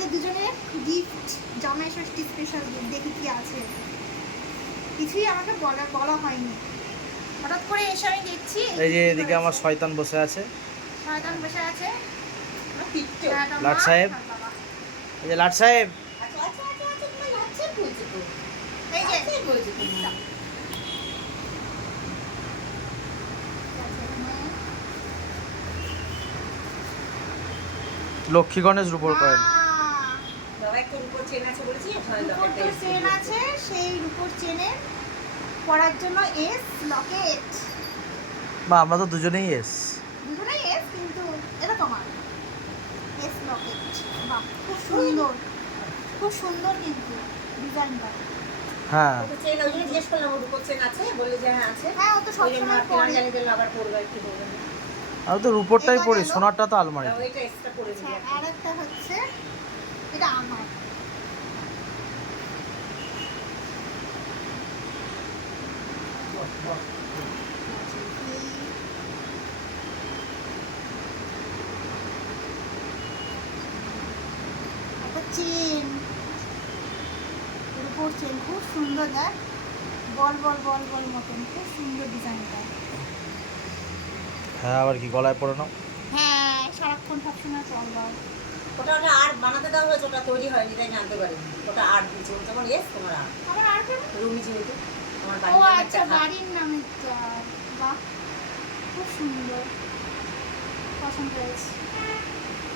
আমাদের দুজনের গিফট, জামাই ষষ্ঠী স্পেশাল গিফট। দেখি কি আছে, কিছুই আমাকে বলা হয়নি, হঠাৎ করে এসে আমি দেখছি। এই যে এদিকে আমার শয়তান বসে আছে, শয়তান বসে আছে লাট সাহেব। এই যে লাট সাহেব, এই যে লক্ষ্মী গণেশ রূপোর কয়েন। রূপোর চেন আছে, সেই রূপোর চেনের পরার জন্য এস লকেট। বা আমরা তো দুজনেই দুজনেই এস, কিন্তু এটা তোমার এস লকেট। বাহ, খুব সুন্দর, খুব সুন্দর কিন্তু ডিজাইনটা। হ্যাঁ চেন ওই জন্য জিজ্ঞেস করলাম রূপোর চেন আছে, বলে যে হ্যাঁ আছে। হ্যাঁ, ও তো সবসময় পরে। জানি দিল আবার পরবে একটু বলবেন। আমি তো রূপোরটাই পরি, সোনারটা তো আলমারি। ওইটা এক্সট্রা করে দিই। আর একটা হচ্ছে এটা আমার, একটা চেন, রূপোর চেন, খুব সুন্দর। দেখ, বল বল বল বল মতন, খুব সুন্দর ডিজাইনটা। হ্যাঁ আবার কি গলায় পরে নাও? হ্যাঁ, সারাক্ষণ সবসময় চলবার। ওটা আর্ট বানাতে দেওয়া হয়েছে, ওটা তৈরি হয়নি তাই জানতে পারিনি। ওটা আর্ট দিয়েছে যেমন এস তোমার আর্ট। আমার আর কেন? রুমি যেহেতু আমার ও বাড়ির আচ্ছা, বাড়ির নামেরটা। বাহ, খুব সুন্দর, পছন্দ হয়েছে।